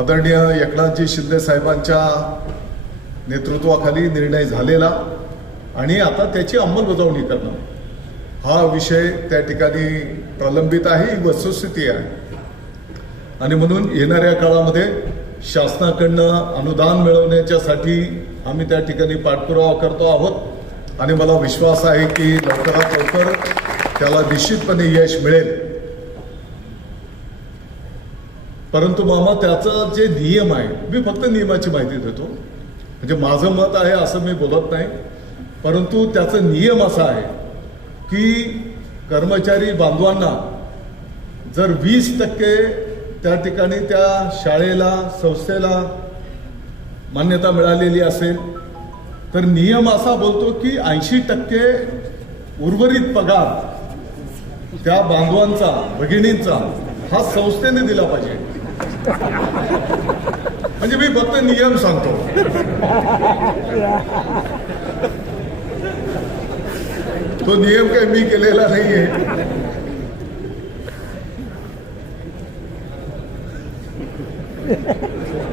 आदरणीय एकनाथजी शिंदे साहेबांच्या नेतृत्वाखाली निर्णय झालेला आणि आता त्याची अंमलबजावणी करणं हा विषय त्या ठिकाणी प्रलंबित आहे, ही वस्तुस्थिती आहे. आणि म्हणून येणाऱ्या काळामध्ये शासनाकडनं अनुदान मिळवण्याच्यासाठी आम्ही त्या ठिकाणी पाठपुरावा करतो आहोत आणि मला विश्वास आहे की लवकरात लवकर त्याला निश्चितपणे यश मिळेल. परंतु मामा त्याचा जे नियम आहे, मी फक्त नियमाची माहिती देतो, म्हणजे माझं मत आहे असं मी बोलत नाही, परंतु त्याचा नियम असा आहे की कर्मचारी बांधवांना जर 20% त्या ठिकाणी त्या शाळेला संस्थेला मान्यता मिळालेली असेल तर नियम असा बोलतो की 80% उर्वरित पगार त्या बांधवांचा भगिनींचा हा संस्थेने दिला पाहिजे. म्हणजे मी फक्त नियम सांगतो. तो नियम काही मी केलेला नाहीये.